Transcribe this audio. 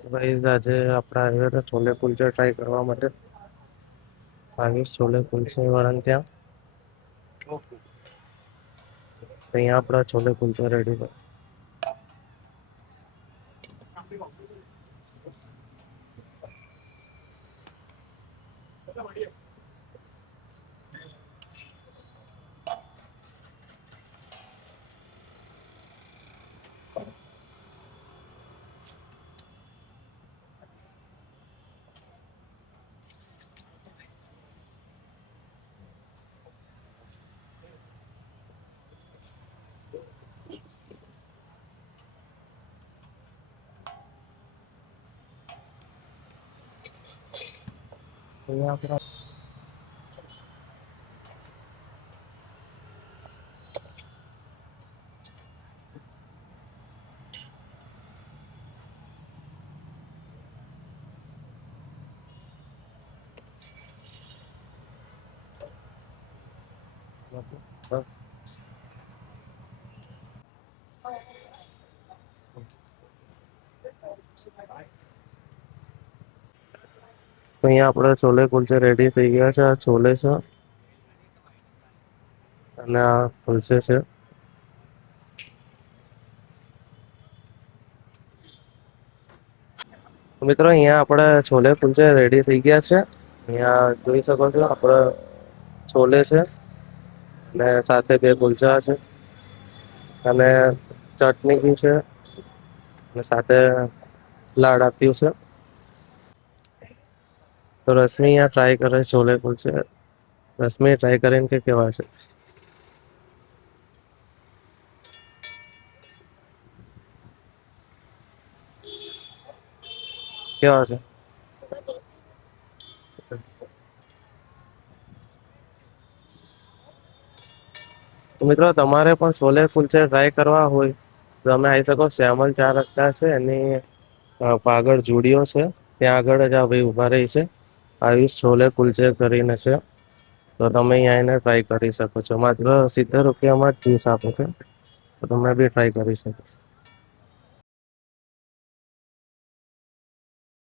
ભાઈ આજે આપણે આવ્યા હતા છોલે કુલચા ટ્રાય કરવા માટે. આવીશ છોલે કુલચા વાળાને ત્યાં. ઓકે. અહીંયા આપણા છોલે કુલચા રેડી છે. અહીંયા આપણા અહીંયા આપણા છોલે કુલચા રેડી થઈ ગયા છે. આ છોલે છે અને આ કુલચે છે. મિત્રો અહીંયા આપણા છોલે કુલચા રેડી થઈ ગયા છે. અહીંયા જોઈ શકો છો આપણા છોલે છે અને સાથે બે કુલચા છે અને ચટણી બી છે અને સાથે સલાડ આપ્યું છે. તો રશ્મિ અહીંયા ટ્રાય કરે છે છોલે કુલચે. રશ્મિ ટ્રાય કરીને કે કેવા છે? કેવા છે? તો મિત્રો તમારે પણ છોલે કુલચે ટ્રાય કરવા હોય તો તમે આવી શકો. શ્યામલ 4 રસ્તા છે એની આગળ જુડિયો છે, ત્યાં આગળ જ આ ભાઈ ઉભા રહી છે. આયુષ છોલે કુલચે કરીને છે. તો તમે અહીંયા આવીને ટ્રાય કરી શકો છો. માત્ર 70 રૂપિયામાં જ પીસ આપે છે, તો તમે બી ટ્રાય કરી શકો છો.